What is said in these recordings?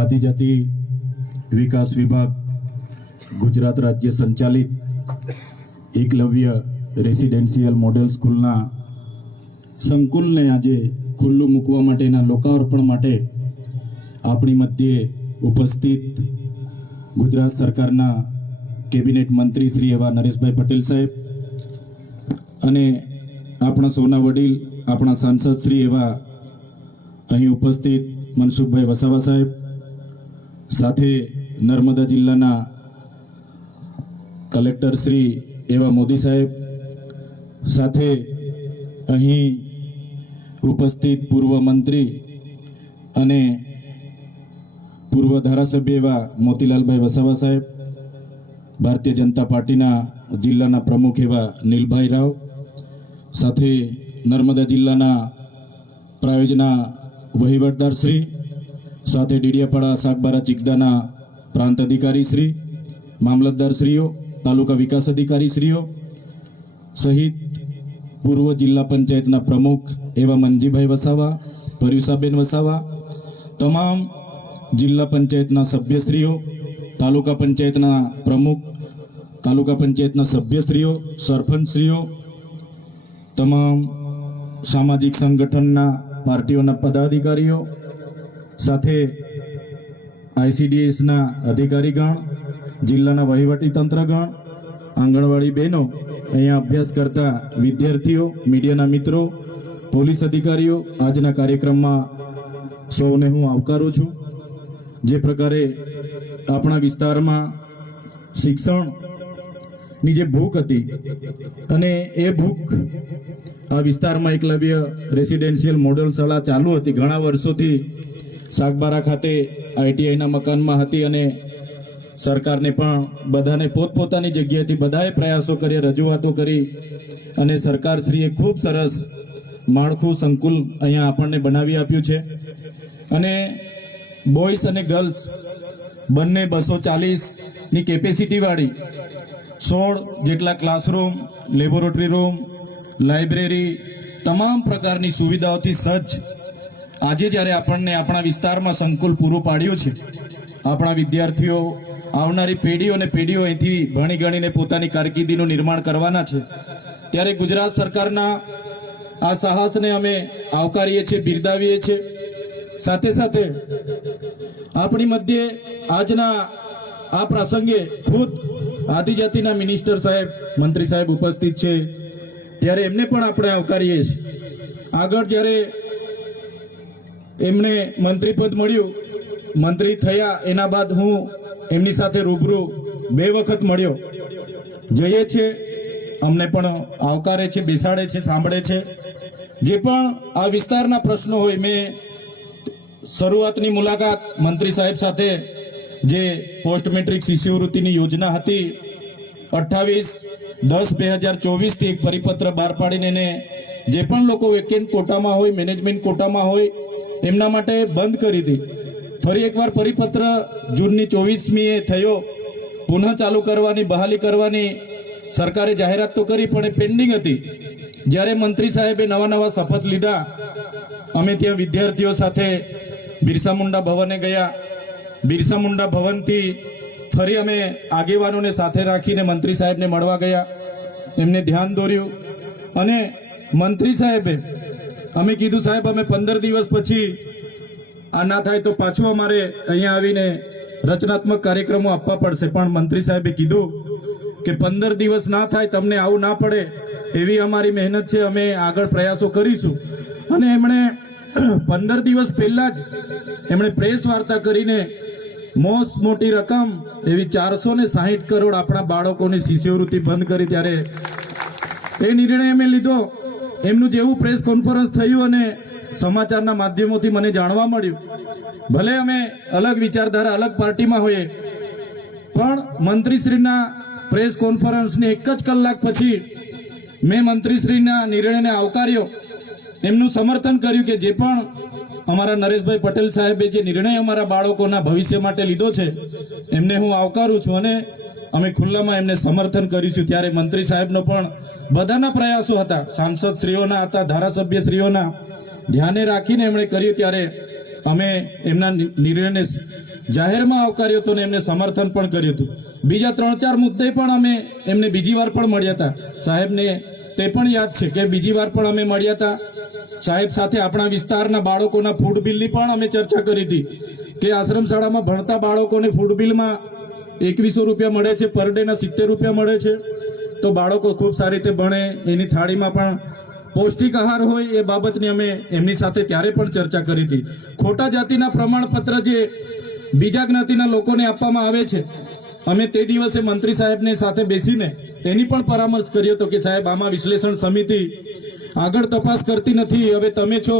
આદિજાતિ વિકાસ વિભાગ ગુજરાત રાજ્ય સંચાલિત એકલવ્ય રેસિડેન્શિયલ મોડેલ સ્કૂલના સંકુલને આજે ખુલ્લું મૂકવા માટેના લોકાર્પણ માટે આપણી મધ્યે ઉપસ્થિત ગુજરાત સરકારના કેબિનેટ મંત્રી શ્રી એવા નરેશભાઈ પટેલ સાહેબ અને આપણા સૌના વડીલ આપણા સાંસદ શ્રી એવા અહીં ઉપસ્થિત મનસુખભાઈ વસાવા સાહેબ, સાથે નર્મદા જિલ્લાના કલેક્ટર શ્રી એવા મોદી સાહેબ, સાથે અહીં ઉપસ્થિત પૂર્વ મંત્રી અને પૂર્વ ધારાસભ્ય એવા મોતીલાલભાઈ વસાવા સાહેબ, ભારતીય જનતા પાર્ટીના જિલ્લાના પ્રમુખ એવા નીલભાઈ રાવ, સાથે નર્મદા જિલ્લાના પ્રાયોજના વહીવટદાર શ્રી, સાથે ડીડિયાપાડા સાગબારા ચિકદાના પ્રાંત અધિકારી શ્રી, મામલતદાર શ્રીઓ, તાલુકા વિકાસ અધિકારી શ્રીઓ સહિત પૂર્વ જિલ્લા પંચાયતના પ્રમુખ એવા મનજીભાઈ વસાવા, પર્યુષાબેન વસાવા, તમામ જિલ્લા પંચાયતના સભ્યશ્રીઓ, તાલુકા પંચાયતના પ્રમુખ, તાલુકા પંચાયતના સભ્યશ્રીઓ, સરપંચશ્રીઓ, તમામ સામાજિક સંગઠનના પાર્ટીઓના પદાધિકારીઓ, સાથે ICDSના અધિકારીગણ, જિલ્લાના વહીવટીતંત્રગણ, આંગણવાડી બહેનો, અહીંયા અભ્યાસ કરતા વિદ્યાર્થીઓ, મીડિયાના મિત્રો, પોલીસ અધિકારીઓ, આજના કાર્યક્રમમાં સૌને હું આવકારું છું. જે પ્રકારે આપણા વિસ્તારમાં શિક્ષણની જે ભૂખ હતી અને એ ભૂખ આ વિસ્તારમાં એકલવ્ય રેસિડેન્શિયલ મોડેલ શાળા ચાલુ હતી, ઘણા વર્ષોથી સાગબારા ખાતે ITIના મકાનમાં હતી અને સરકારને પણ બધાને પોતપોતાની જગ્યાએથી બધાએ પ્રયાસો કર્યા, રજૂઆતો કરી અને સરકારશ્રીએ ખૂબ સરસ માળખું સંકુલ અહીંયા આપણને બનાવી આપ્યું છે. અને બોયઝ અને ગર્લ્સ બંને 240ની કેપેસિટીવાળી 16 જેટલા ક્લાસરૂમ, લેબોરેટરી રૂમ, લાઇબ્રેરી, તમામ પ્રકારની સુવિધાઓથી સજ્જ આજે જ્યારે આપણને આપણા વિસ્તારમાં સંકુલ પૂરું પાડ્યું છે, આપણા વિદ્યાર્થીઓ, આવનારી પેઢીઓ અને પેઢીઓ અહીંથી ભણી ગણીને પોતાની કારકિર્દીનું નિર્માણ કરવાના છે, ત્યારે ગુજરાત સરકારના આ સાહસને અમે આવકારીએ છીએ, બિરદાવીએ છીએ. સાથે સાથે આપણી મધ્યે આજના આ પ્રસંગે ખુદ આદિજાતિના મિનિસ્ટર સાહેબ, મંત્રી સાહેબ ઉપસ્થિત છે, ત્યારે એમને પણ આપણે આવકારીએ છીએ. આગળ જ્યારે એમને મંત્રીપદ મળ્યું, મંત્રી થયા એના બાદ હું એમની સાથે રૂબરૂ 2 વખત મળ્યો. જઈએ છીએ, અમને પણ આવકારે છે, બેસાડે છે, સાંભળે છે. જે પણ આ વિસ્તારના પ્રશ્નો હોય, મેં શરૂઆતની મુલાકાત મંત્રી સાહેબ સાથે જે પોસ્ટ મેટ્રિક શિષ્યવૃત્તિની યોજના હતી 28/10/2024થી એક પરિપત્ર બહાર પાડીને એને જે પણ લોકો વેકેન્ટ કોટામાં હોય, મેનેજમેન્ટ કોટામાં હોય, એમના માટે બંધ કરી હતી. ફરી એકવાર પરિપત્ર જૂનની 24મીએ થયો, પુનઃ ચાલુ કરવાની, બહાલી કરવાની સરકારે જાહેરાત તો કરી પણ એ પેન્ડિંગ હતી. જ્યારે મંત્રી સાહેબે નવા શપથ લીધા, અમે ત્યાં વિદ્યાર્થીઓ સાથે બિરસા મુંડા ભવને ગયા. બિરસા મુંડા ભવનથી ફરી અમે આગેવાનોને સાથે રાખીને મંત્રી સાહેબને મળવા ગયા, એમને ધ્યાન દોર્યું અને મંત્રી સાહેબે અમે કીધું, સાહેબ અમે 15 દિવસ પછી આ ના થાય તો પાછું અમારે અહીંયા આવીને રચનાત્મક કાર્યક્રમો આપવા પડશે. પણ મંત્રી સાહેબે કીધું કે 15 દિવસ ના થાય, તમને આવું ના પડે એવી અમારી મહેનત છે, અમે આગળ પ્રયાસો કરીશું. અને એમણે 15 દિવસ પહેલાં જ એમણે પ્રેસ વાર્તા કરીને મોટી રકમ એવી 460 કરોડ આપણા બાળકોની શિષ્યવૃત્તિ બંધ કરી. ત્યારે એ નિર્ણય અમે લીધો. એમનું જેવું પ્રેસ કોન્ફરન્સ થયું અને સમાચારના માધ્યમોથી મને જાણવા મળ્યું, ભલે અમે અલગ વિચારધારા, અલગ પાર્ટીમાં હોઈએ, પણ મંત્રીશ્રીના પ્રેસ કોન્ફરન્સની 1 જ કલાક પછી મેં મંત્રીશ્રીના નિર્ણયને આવકાર્યો, એમનું સમર્થન કર્યું કે જે પણ અમારા નરેશભાઈ પટેલ સાહેબે જે નિર્ણય અમારા બાળકોના ભવિષ્ય માટે લીધો છે એમને હું આવકારું છું અને અમે ખુલ્લામાં એમને સમર્થન કરીશું. ત્યારે મંત્રી સાહેબનો પણ બધાના પ્રયાસો હતા, સાંસદ શ્રીઓના હતા, ધારાસભ્ય શ્રીઓના ધ્યાને રાખીને એમણે કર્યું. ત્યારે અમે એમના નિર્ણયને જાહેરમાં આવકાર્યો હતો ને એમને સમર્થન પણ કર્યું હતું. બીજા 3-4 મુદ્દે પણ અમે એમને બીજી વાર પણ મળ્યા હતા. સાહેબને તે પણ યાદ છે કે બીજી વાર પણ અમે મળ્યા હતા. સાહેબ સાથે આપણા વિસ્તારના બાળકોના ફૂડ બિલની પણ અમે ચર્ચા કરી હતી કે આશ્રમ શાળામાં ભણતા બાળકોને ફૂડ બિલમાં 2100 રૂપિયા મળે છે, પર ડેના 70 રૂપિયા મળે છે. તો બાળકો ખૂબ સારી રીતે ભણે, એની થાળીમાં પણ પૌષ્ટિક આહાર હોય, એ બાબતની અમે એમની સાથે ત્યારે પણ ચર્ચા કરી હતી. ખોટા જાતિના પ્રમાણપત્ર જે બીજા જ્ઞાતિના લોકોને આપવામાં આવે છે, અમે તે દિવસે મંત્રી સાહેબને સાથે બેસીને એની પણ પરામર્શ કર્યો હતો કે સાહેબ આમાં વિશ્લેષણ સમિતિ આગળ તપાસ કરતી નથી. હવે તમે છો,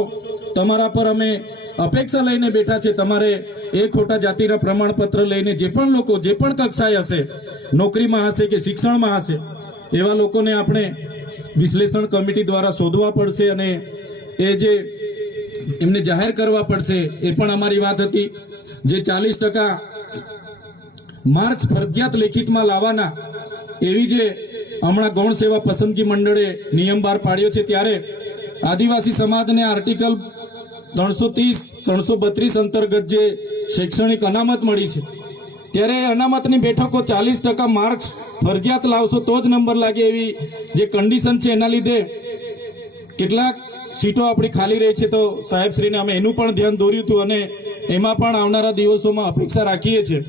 તમારા પર અમે અપેક્ષા લઈને બેઠા છે. તમારે એ ખોટા જાતિના પ્રમાણપત્ર લઈને જે પણ લોકો જે પણ કક્ષાએ હશે, નોકરીમાં હશે કે શિક્ષણમાં હશે, એવા લોકોને આપણે વિશ્લેષણ કમિટી દ્વારા શોધવા પડશે અને એ જે એમને જાહેર કરવા પડશે. એ પણ અમારી વાત હતી. જે 40% માર્ક્સ ફરજિયાત લેખિતમાં લાવવાના, એવી જે હમણાં ગૌણ સેવા પસંદગી મંડળે નિયમ બહાર પાડ્યો છે, ત્યારે આદિવાસી સમાજને આર્ટિકલ 330-332 અંતર્ગત જે શૈક્ષણિક અનામત મળી છે, ત્યારે અનામતની બેઠકો 40% માર્ક્સ ફરજિયાત લાવશો તો જ નંબર લાગે એવી જે કન્ડિશન છે, એના લીધે કેટલાક સીટો આપણી ખાલી રહી છે. તો સાહેબશ્રીને અમે એનું પણ ધ્યાન દોર્યું હતું અને એમાં પણ આવનારા દિવસોમાં અપેક્ષા રાખીએ છીએ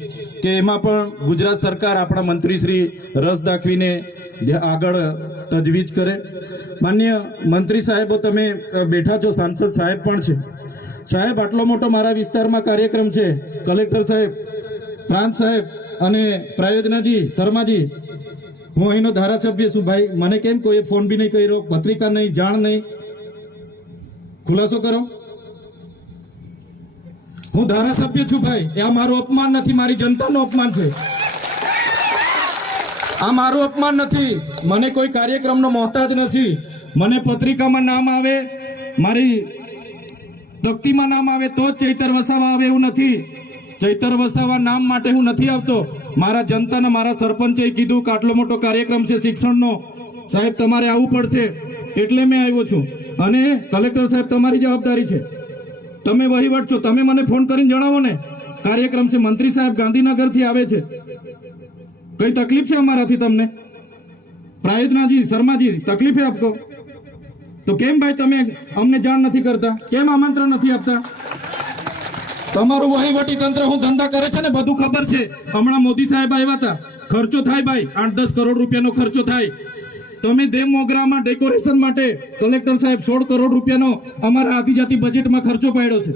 કે એમાં પણ ગુજરાત સરકાર, આપણા મંત્રીશ્રી રસ દાખવીને આગળ તજવીજ કરે. માન્ય મંત્રી સાહેબો, તમે બેઠા છો, સાંસદ સાહેબ પણ છે. સાહેબ, આટલો મોટો મારા વિસ્તારમાં કાર્યક્રમ છે, કલેક્ટર સાહેબ, પ્રાંત સાહેબ અને પ્રાયોજનાજી, શર્માજી, હું અહીંનો ધારાસભ્ય છું ભાઈ. મને કેમ કોઈ ફોન બી નહીં કર્યો, પત્રિકા નહીં, જાણ નહીં, ખુલાસો કરો. હું ધારાસભ્ય છું ભાઈ. આ મારું અપમાન નથી, મારી જનતાનું અપમાન છે. આ મારું અપમાન નથી. મને કોઈ કાર્યક્રમનો મોહતાજ નથી. મને પત્રિકામાં નામ આવે, મારી તકતીમાં નામ આવે તો જ ચૈતર વસાવા આવે એવું નથી. ચૈતર વસાવા નામ માટે હું નથી આવતો. મારા જનતાને, મારા સરપંચે કીધું કે આટલો મોટો કાર્યક્રમ છે શિક્ષણનો, સાહેબ તમારે આવવું પડશે, એટલે મેં આવ્યો છું. અને કલેક્ટર સાહેબ, તમારી જવાબદારી છે, તમે વહીવટ છો, તમે મને ફોન કરીને જણાવો ને કાર્યક્રમ છે. મંત્રી સાહેબ ગાંધીનગરથી આવે છે, કઈ તકલીફ છે અમારાથી તમને? પ્રાયોજનાજી, શર્માજી, તકલીફ है आपको? તો કેમ ભાઈ તમે અમને જાણ નથી કરતા? કેમ આમંત્રણ નથી આપતા? તમારું વહીવટી તંત્ર હું ધંધા કરે છે ને બધું ખબર છે. હમણાં મોદી સાહેબ આવ્યા હતા, ખર્ચો થાય ભાઈ, 8-10 કરોડ રૂપિયાનો ખર્ચો થાય. તમે દેવ મોગરામાં ડેકોરેશન માટે કલેક્ટર સાહેબ 16 કરોડ રૂપિયાનો અમારા આદિજાતિ બજેટમાં ખર્ચો પાડ્યો છે.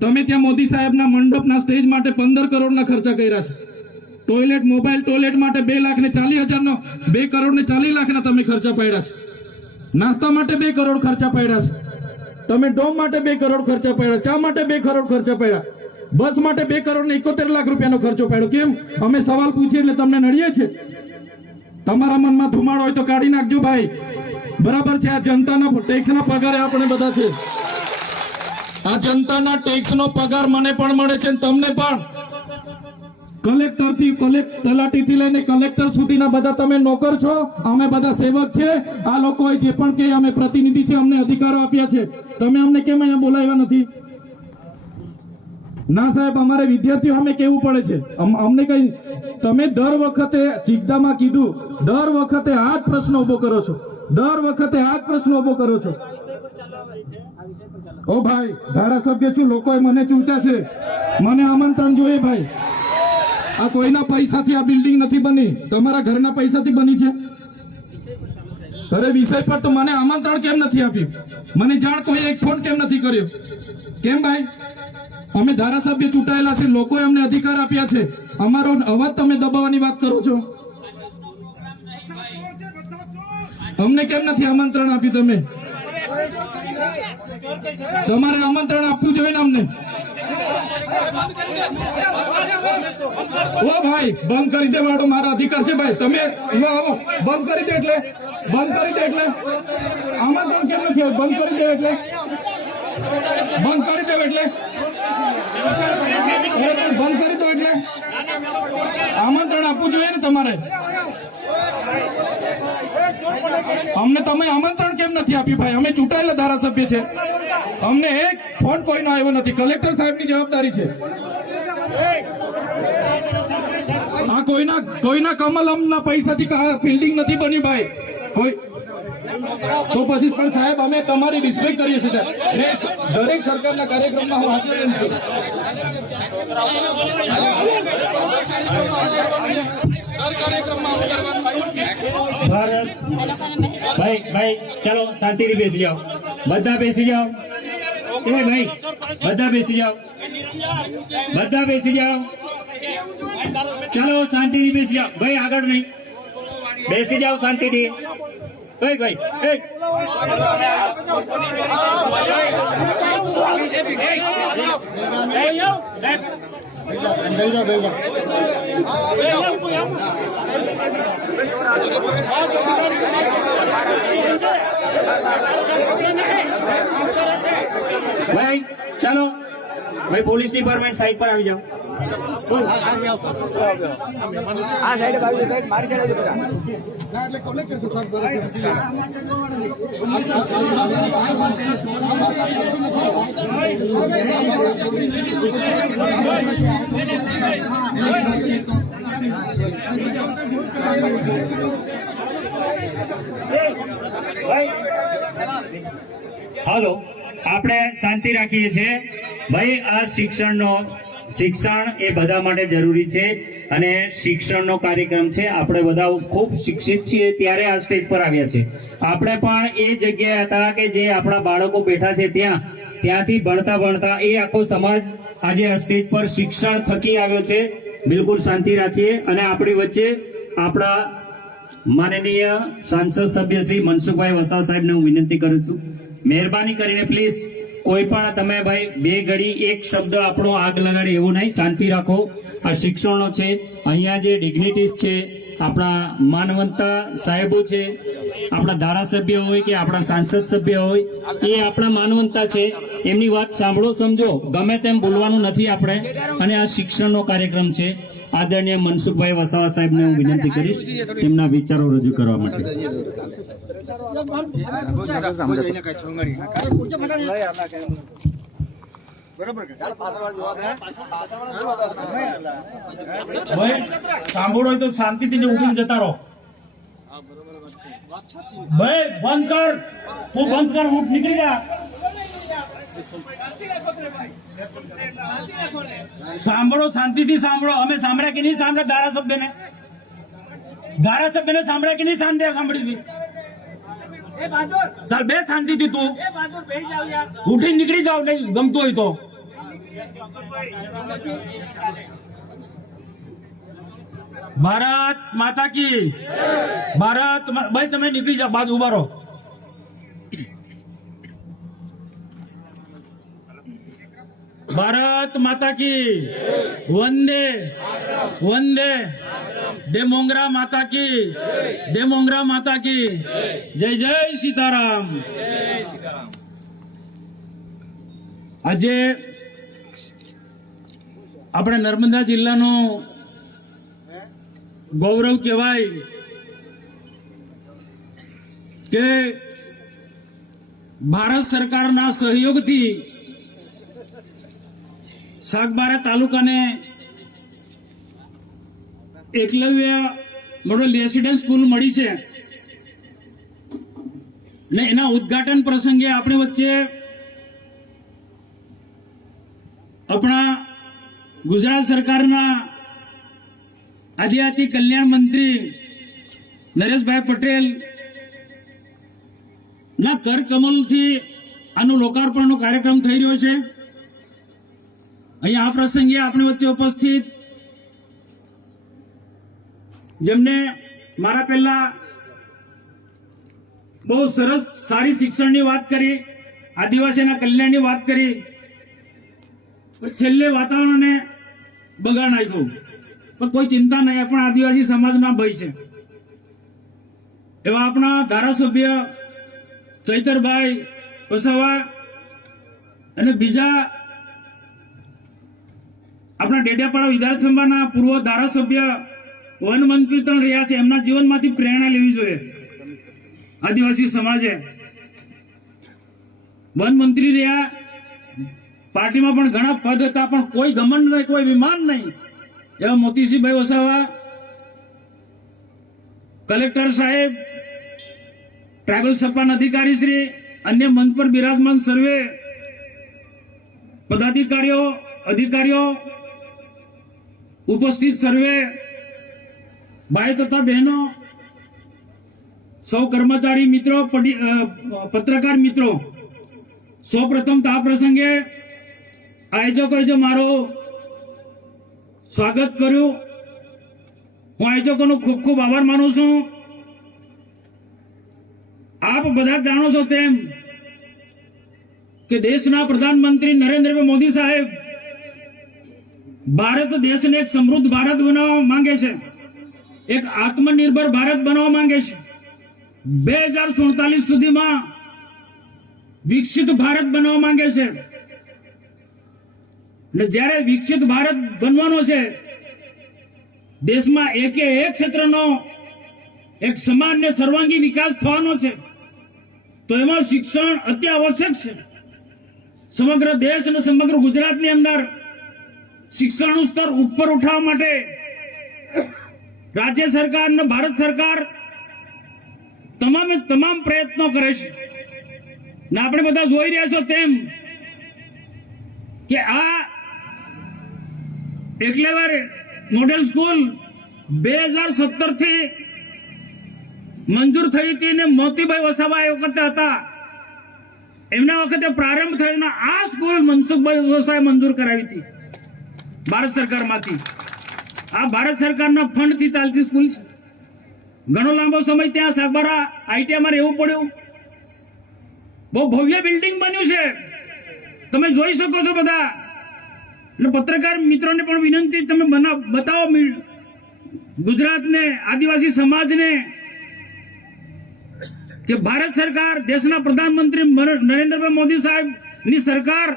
તમે ત્યાં મોદી સાહેબના મંડપના સ્ટેજ માટે 15 કરોડના ખર્ચા કર્યા છે. ટોયલેટ, મોબાઈલ ટોયલેટ માટે 2,40,000નો 2 કરોડ ને 40 લાખના તમે ખર્ચા પાડ્યા છે. નાસ્તા માટે 2 કરોડ ખર્ચા પાડ્યા છે. તમે ડોમ માટે 2 કરોડ ખર્ચા પાડ્યા, ચા માટે 2 કરોડ ખર્ચા પાડ્યા, બસ માટે 2 કરોડ ને 71 લાખ રૂપિયાનો ખર્ચો પાડ્યો. કેમ? અમે સવાલ પૂછીએ એટલે તમને નડીએ છે? તમારા મનમાં ધુમાડો હોય તો કાઢી નાખજો ભાઈ. બરાબર છે? આ જનતાના ટેક્સના પગારે આપણે બધા છે. આ જનતાના ટેક્સનો પગાર મને પણ મળે છે, તમને પણ. કલેક્ટરથી તલાટીથી લઈને કલેક્ટર સુધીના બધા તમે નોકર છો, અમે બધા સેવક છે. આ લોકોએ જે પણ કે અમે પ્રતિનિધિ છે, અમને અધિકારો આપ્યા છે. તમે અમને કેમ અહીંયા બોલાવ્યા નથી? ના સાહેબ, અમારે વિદ્યાર્થીઓ અમે કેવું પડે છે. અમને કઈ, તમે દર વખતે ચિકદામાં કીધું, દર વખતે આ જ પ્રશ્ન ઉભો કરો છો, દર વખતે આ જ પ્રશ્ન ઉભો કરો છો. ઓ ભાઈ, ધારાસભ્ય છું, લોકોએ મને ચૂંટ્યા છે, મને આમંત્રણ જોઈએ ભાઈ. આ કોઈના પૈસાથી આ બિલ્ડિંગ નથી બની, તમારા ઘરના પૈસાથી બની છે. અરે વિષય પર તો મને આમંત્રણ કેમ નથી આપ્યું? મને જાણ કોઈ એક ફોન કેમ નથી કર્યો? કેમ ભાઈ? અમે ધારાસભ્ય ચૂંટાયેલા છે, લોકોએ અમને અધિકાર આપ્યા છે, અમારો અવાજ તમે દબાવવાની વાત કરો છો. અમને કેમ નથી આમંત્રણ આપ્યું? તમે તમારે આમંત્રણ આપવું જોઈએ ને અમને. ઓ ભાઈ, બંધ કરી દેવાડો, મારા અધિકાર છે ભાઈ. તમે આવો, બંધ કરી દે એટલે, બંધ કરી દે એટલે આમંત્રણ કેમ નથી? બંધ કરી દે એટલે, બંધ કરી દે એટલે, બંધ કરી દો એટલે આમંત્રણ આપવું જોઈએ ને તમારે. અમને તમે આમંત્રણ કેમ નથી આપ્યું ભાઈ? અમે ચૂંટાયેલા ધારાસભ્ય છે, અમને એક ફોન કોઈનો આવ્યો નથી. કલેક્ટર સાહેબની જવાબદારી છે. આ કોઈના કમલમના પૈસાથી બિલ્ડિંગ નથી બની ભાઈ. કોઈ તો પછી પણ સાહેબ અમે તમારી રિસ્પેક્ટ કરીએ છીએ સાહેબ. દરેક સરકારના કાર્યક્રમમાં હું હાજર છું. ભારત ભાઈ ચાલો શાંતિથી બેસી જાઓ, બધા બેસી જાઓ. એ ભાઈ બધા બેસી જાઓ, બધા બેસી જાઓ. ચાલો શાંતિથી બેસી જાઓ ભાઈ, આગળ નહીં, બેસી જાઓ શાંતિથી. ભાઈ સાહેબ ભાઈ ચાલો ભાઈ, પોલીસ ડિપાર્ટમેન્ટ સાઈડ પર આવી જાઓ. હાલો, આપણે શાંતિ રાખીએ છીએ ભાઈ. આ શિક્ષણ એ બધા માટે જરૂરી છે અને શિક્ષણનો કાર્યક્રમ છે. આપણે બધા ખૂબ શિક્ષિત છીએ ત્યારે આ સ્ટેજ પર આવ્યા છે. આપણે પણ એ જગ્યાએ હતા કે જે આપણા બાળકો બેઠા છે ત્યાંથી ભણતા એ આખો સમાજ આજે આ સ્ટેજ પર શિક્ષણ થકી આવ્યો છે. બિલકુલ શાંતિ રાખીએ. અને આપણી વચ્ચે આપણા માનનીય સાંસદ સભ્ય શ્રી મનસુખભાઈ વસાવા સાહેબને હું વિનંતી કરું છું, મહેરબાની કરીને પ્લીઝ કોઈ પણ તમે ભાઈ બે ઘડી એક શબ્દ આપણો આગ લગાડે એવું નહીં, શાંતિ રાખો. આ શિક્ષણનો છે. અહીંયા જે ડિગ્નિટીઝ છે, આપણા માનવંતા સાહેબો છે, આપણા ધારાસભ્ય હોય કે આપણા સાંસદ સભ્ય હોય, એ આપણા માનવંતા છે. એમની વાત સાંભળો, સમજો, ગમે તેમ બોલવાનું નથી આપણે. અને આ શિક્ષણનો કાર્યક્રમ છે. આદરણીય મનસુખભાઈ વસાવા સાહેબને હું વિનંતી કરીશ તેમના વિચારો રજૂ કરવા માટે. સાંભળો તો શાંતિથી ઉઠીને જતા રહો. ભાઈ બંધ કર, તું બંધ કર, ઉઠ નીકળી જા. સાંભળો, શાંતિથી સાંભળો. અમે સાંભળ્યા કે નહીં સાંભળ્યા? ધારાસભ્યને સાંભળ્યા કે નહીં સાંભળી? ચાલ બે શાંતિથી, તું ઉઠી નીકળી જાવ, નહીં ગમતું હોય તો. ભારત માતા કી ભારત. ભાઈ તમે નીકળી જાઓ, બાજુ ઉભા રહો. ભારત માતા કી વંદે વંદે. દેમોંગરા માતા કી, દેમોંગરા માતા કી જય. જય સીતારામ. આજે આપણે નર્મદા જિલ્લાનો ગૌરવ કહેવાય કે ભારત સરકારના સહયોગથી સાગબારા તાલુકાને એકલવ્ય મોડલ રેસિડેન્સ સ્કૂલ મળી છે. ને એના ઉદ્ઘાટન પ્રસંગે આપણી વચ્ચે આપણા ગુજરાત સરકારના આદિજાતિ કલ્યાણ મંત્રી નરેશભાઈ પટેલ ના કર કમલથી આનું લોકાર્પણનો કાર્યક્રમ થઈ રહ્યો છે. અહીંયા આ પ્રસંગે આપણી વચ્ચે ઉપસ્થિત જેમને મારા પહેલા બહુ સરસ સારી શિક્ષણની વાત કરી, આદિવાસીના કલ્યાણની વાત કરી, છેલ્લે વાતાવરણને બગાડ નાખ્યું. પણ કોઈ ચિંતા નહીં, પણ આદિવાસી સમાજના ભય છે. એવા આપણા ધારાસભ્ય ચૈતરભાઈ વસાવા અને બીજા આપણા ડેડિયાપાડા વિધાનસભાના પૂર્વ ધારાસભ્ય વન મંત્રી પણ રહ્યા છે. એમના જીવનમાંથી પ્રેરણા લેવી જોઈએ. આદિવાસી સમાજે વન મંત્રી રહ્યા, પાર્ટીમાં પણ ઘણા પદ હતા, પણ કોઈ ઘમંડ નહીં, કોઈ વિમાન નહીં. એવા મોતીસિંહભાઈ વસાવા, કલેક્ટર સાહેબ, ટ્રાઇબલ સપાના અધિકારી શ્રી, અન્ય મંચ પર બિરાજમાન સર્વે પદાધિકારીઓ, અધિકારીઓ, ઉપસ્થિત સર્વે ભાઈ તથા બહેનો, સૌ કર્મચારી મિત્રો, પત્રકાર મિત્રો, સૌ પ્રથમ તો આ પ્રસંગે આયોજકોએ જે મારો સ્વાગત કર્યું, હું આયોજકોનો ખૂબ ખૂબ આભાર માનું છું. આપ બધા જાણો છો તેમ કે દેશના પ્રધાનમંત્રી નરેન્દ્રભાઈ મોદી સાહેબ ભારત દેશને એક સમૃદ્ધ ભારત બનાવવા માંગે છે, એક આત્મનિર્ભર ભારત બનાવવા માંગે છે. 2047 સુધીમાં વિકસિત ભારત બનવા માંગે છે. અને જ્યારે વિકસિત ભારત બનવાનો છે, દેશમાં એકે એક ક્ષેત્રનો એક સમાન ને સર્વાંગી વિકાસ થવાનો છે, તો એમાં શિક્ષણ અતિ આવશ્યક છે. સમગ્ર દેશ અને સમગ્ર ગુજરાતની અંદર શિક્ષણનું સ્તર ઉપર ઉઠાવવા માટે રાજ્ય સરકાર અને ભારત સરકાર તમામ પ્રયત્નો કરે છે. ને આપણે બધા જોઈ રહ્યા છો તેમ કે આ એકલેવર મોડેલ સ્કૂલ 2017 થી મંજૂર થઈ હતી, ને મોતીભાઈ વસાવા એ વખતે હતા, એમના વખતે પ્રારંભ થયો. આ સ્કૂલ મનસુખભાઈ વસાવાએ મંજૂર કરાવી હતી ભારત સરકારમાંથી. આ ભારત સરકારના ફંડથી ચાલતી સ્કૂલ છે. ઘણો લાંબો સમય ત્યાં સાગબારા આઈટીઆઈમાં રહેવું પડ્યું. બહુ ભવ્ય બિલ્ડિંગ બન્યું છે, તમે જોઈ શકો છો બધા. અને પત્રકાર મિત્રોને પણ વિનંતી, તમે બતાવો ગુજરાતને, આદિવાસી સમાજને કે ભારત સરકાર, દેશના પ્રધાનમંત્રી નરેન્દ્રભાઈ મોદી સાહેબની સરકાર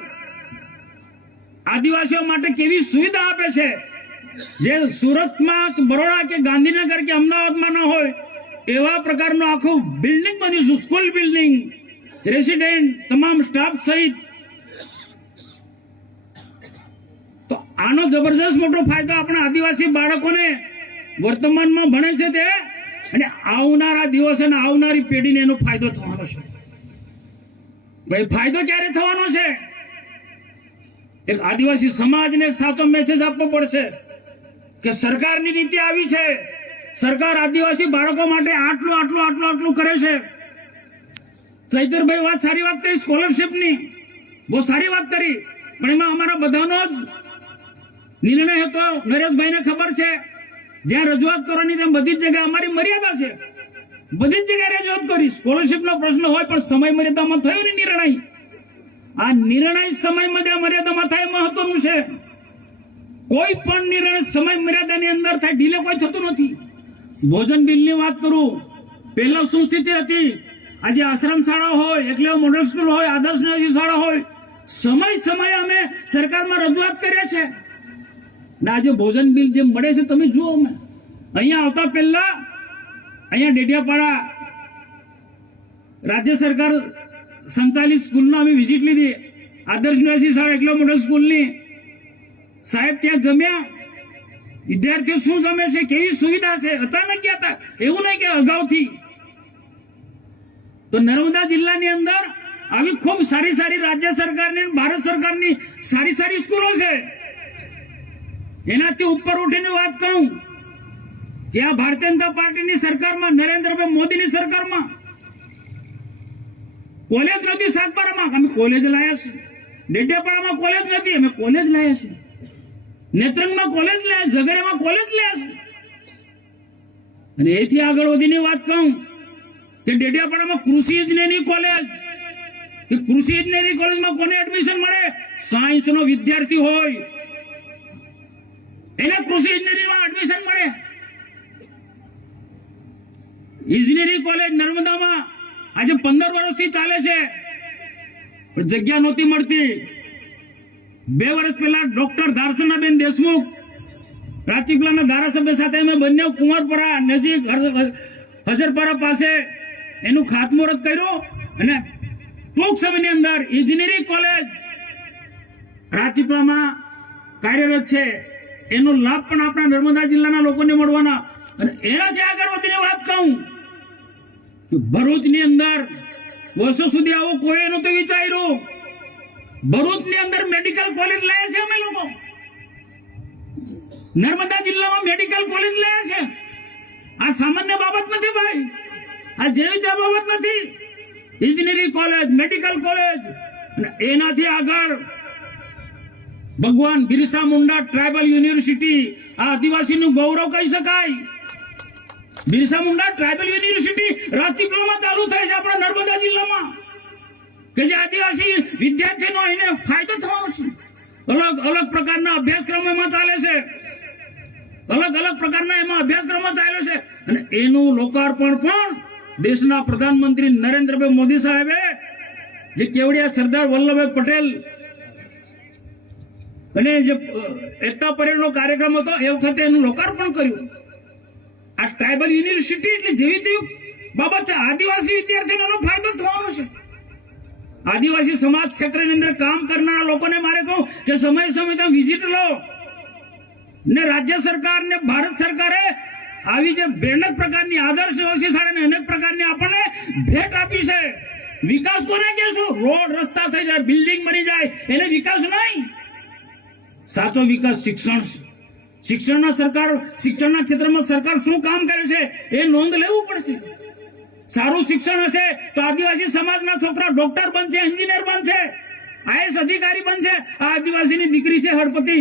આદિવાસીઓ માટે કેવી સુવિધા આપે છે, જે સુરતમાં, બરોડા કે ગાંધીનગર કે અમદાવાદમાં ન હોય એવા પ્રકારનું આખું બિલ્ડિંગ બન્યું છે. સ્કૂલ બિલ્ડિંગ, રેસિડેન્ટ, તમામ સ્ટાફ સહિત. તો આનો જબરજસ્ત મોટો ફાયદો આપણા આદિવાસી બાળકોને વર્તમાનમાં ભણે છે તે, અને આવનારા દિવસે અને આવનારી પેઢીને એનો ફાયદો થવાનો છે. ભાઈ ફાયદો ક્યારે થવાનો છે? એક આદિવાસી સમાજને એક સાચો મેસેજ આપવો પડશે કે સરકારની નીતિ આવી છે, સરકાર આદિવાસી બાળકો માટે આટલું કરે છે. ચૈતરભાઈ સારી વાત કરી સ્કોલરશિપની, બહુ સારી વાત કરી, પણ એમાં અમારા બધાનો જ નિર્ણય હતો. નરેશભાઈને ખબર છે, જ્યાં રજૂઆત કરવાની તેમ બધી જ જગ્યાએ અમારી મર્યાદા છે, બધી જ જગ્યાએ રજૂઆત કરી. સ્કોલરશિપનો પ્રશ્ન હોય પણ સમય મર્યાદામાં થયો ને નિર્ણય. આ નિર્ણય સમય મર્યાદામાં થાય મહત્વનું છે. કોઈ પણ નિર્ણય સમય મર્યાદાની અંદર થાય, ડીલે કોઈ થતું નથી. ભોજન બિલની વાત કરું, પહેલા શું સ્થિતિ હતી? આજે આશ્રમ શાળા હોય, એકલેવ મોડલ સ્કૂલ હોય, આદર્શ શાળા હોય, સમય અમે સરકારમાં રજૂઆત કરીએ છે. ને આજે ભોજન બિલ જે મળે છે તમે જુઓ. અમે અહીંયા આવતા પહેલા અહીંયા ડેડિયાપાડા રાજ્ય સરકાર સંચાલિત સ્કૂલનો અમે વિઝિટ લીધી, આદર્શ નિવાસી શાળા એકલો મોડલ સ્કૂલની. સાહેબ ત્યાં જમ્યા, વિદ્યાર્થીઓ શું જમે છે, કેવી સુવિધા છે, અચાનક ગયા હતા, એવું નહીં કે અગાઉથી. તો નર્મદા જિલ્લાની અંદર આવી ખૂબ સારી રાજ્ય સરકારની, ભારત સરકારની સારી સ્કૂલો છે. એનાથી ઉપર ઉઠીને વાત કહું કે આ ભારતીય જનતા પાર્ટીની સરકારમાં, નરેન્દ્રભાઈ મોદીની સરકારમાં કોલેજ નથી. સાગબારામાં અમે કોલેજ લાયા છે, ડેડિયાપાડામાં કોલેજ નથી, અમે કોલેજ લાયા છે. નેત્રંગમાં કોલેજ લાયા, ઝઘડિયામાં કોલેજ લાયા છે. અને એથી આગળ વધીને વાત કહું કે ડેડિયાપાડામાં કૃષિ ઇજનેરી કોલેજ, કે કૃષિ ઇજનેરી કોલેજમાં કોને એડમિશન મળે? સાયન્સનો વિદ્યાર્થી હોય એને કૃષિ ઇજનેરીમાં એડમિશન મળે. ઇજનેરી કોલેજ નર્મદામાં આજે 15 વર્ષથી ચાલે છે, પણ જગ્યા નહોતી મળતી. 2 વર્ષ પહેલા ડોક્ટર ધારસનાબેન દેશમુખ રાજપીપળાના ધારાસભ્ય સાથે અમે બંને કુંવરપરા નજીક હજરપરા પાસે એનું ખાતમુહૂર્ત કર્યું અને ટૂંક સમયની અંદર ઇજનેરી કોલેજ રાજપીપળામાં કાર્યરત છે. એનો લાભ પણ આપણા નર્મદા જિલ્લાના લોકોને મળવાના. અને એનાથી આગળ વધીને વાત કહું કે ભરૂચની અંદર વર્ષો સુધી આવું કોઈ નહોતું વિચાર્યું. ભરૂચની અંદર મેડિકલ કોલેજ લાયા છે અમે લોકો. નર્મદા જિલ્લામાં મેડિકલ કોલેજ લાયા છે. આ સામાન્ય બાબત નથી ભાઈ, આ જેવી તે બાબત નથી. ઇજનેરી કોલેજ, મેડિકલ કોલેજ, અને એનાથી આગળ ભગવાન બિરસા મુંડા ટ્રાઇબલ યુનિવર્સિટી, આ આદિવાસીનું ગૌરવ કહી શકાય. બિરસા મુંડા ટ્રાઇબલ યુનિવર્સિટી રાજપીપળામાં ચાલુ થાય છે આપણા નર્મદા જિલ્લામાં, કે જે આદિવાસી વિદ્યાર્થીનો એને ફાયદો થવાનો છે. અલગ અલગ પ્રકારના અભ્યાસક્રમો એમાં ચાલે છે, અલગ અલગ પ્રકારના એમાં અભ્યાસક્રમો ચાલે છે. અને એનું લોકાર્પણ પણ દેશના પ્રધાનમંત્રી નરેન્દ્રભાઈ મોદી સાહેબે, જે કેવડિયા સરદાર વલ્લભભાઈ પટેલ અને જે એકતા પરેડનો કાર્યક્રમ હતો એ વખતે એનું લોકાર્પણ કર્યું. આ ટ્રાઇબલ યુનિવર્સિટી એટલે જેવી તેવી બાબત છે. આદિવાસી વિદ્યાર્થીઓનો ફાયદો થવાનો છે. આદિવાસી સમાજ ક્ષેત્રની અંદર કામ કરનારા લોકોને મારે કહું કે સમય સમય તમે વિઝિટ લો. ને રાજ્ય સરકાર ને ભારત સરકારે આવી જે અનેક પ્રકારની આદર્શ નિવાસી શાળાને અનેક પ્રકારની આપણને ભેટ આપી છે. વિકાસ કોને કહેશું? રોડ રસ્તા થઈ જાય, બિલ્ડિંગ બની જાય, એને વિકાસ નહીં. સાચો વિકાસ શિક્ષણ. શિક્ષણના ક્ષેત્રમાં સરકાર શું કામ કરે છે એ નોંધ લેવું પડશે. સારું શિક્ષણ હશે તો આદિવાસી સમાજના છોકરા ડોક્ટર બનશે, એન્જિનિયર બનશે, આઈએસ અધિકારી બનશે. આ આદિવાસીની દીકરી છે હળપતિ,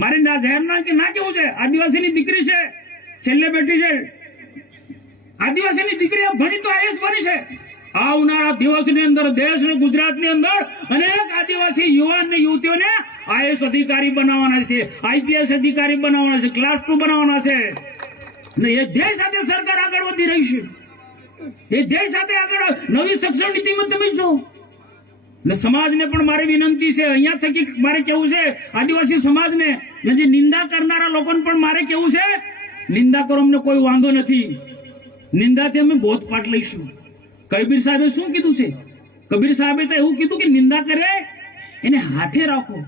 મારે ના જાહેર ના કેવું છે, આદિવાસીની દીકરી છે, છેલ્લે બેઠી છે. આદિવાસીની દીકરી ભણી તો આઈએસ બની છે. આવનારા દિવસની અંદર દેશ ને ગુજરાતની અંદર અનેક આદિવાસી યુવાન ને યુવતીઓને આઈએસ અધિકારી બનાવવાના છે, આઈપીએસ અધિકારી બનાવવાના છે, ક્લાસ 2 બનાવવાના છે. ને એ ધ્યેય સાથે સરકાર આગળ વધી રહી છે. એ ધ્યેય સાથે આગળ નવી શિક્ષણ નીતિમાં તમે જો. ને સમાજને પણ મારી વિનંતી છે, અહીંયા થકી મારે કેવું છે આદિવાસી સમાજને, જે નિંદા કરનારા લોકોને પણ મારે કેવું છે, નિંદા કરો, અમને કોઈ વાંધો નથી. નિંદાથી અમે બોધપાઠ લઈશું. કબીર સાહેબે શું કીધું છે? કબીર સાહેબે તો એવું કીધું કે નિંદા કરે એને હાથે રાખો.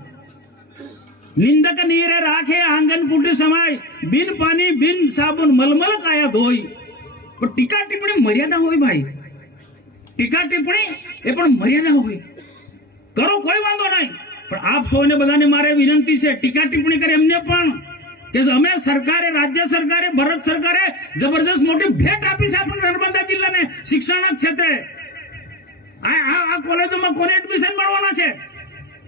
નિંદક નીરે રાખે આંગન કુટી સમાય, બિન પાણી બિન સાબુન મલમલ કાયા ધોઈ. પણ ટીકા ટિપ્પણી મર્યાદા હોય ભાઈ. ટીકા ટિપ્પણી એ પણ મર્યાદા હોય. કરો કોઈ વાંધો નહીં, પણ આપ સૌને બધાને મારે વિનંતી છે, ટીકા ટિપ્પણી કરે એમને પણ કે અમે સરકારે, રાજ્ય સરકારે, ભારત સરકારે જબરજસ્ત મોટી ભેટ આપી છે આપણા નર્મદા જિલ્લાને શિક્ષણ ક્ષેત્રે. આ કોલેજોમાં કોને એડમિશન મળવાના છે?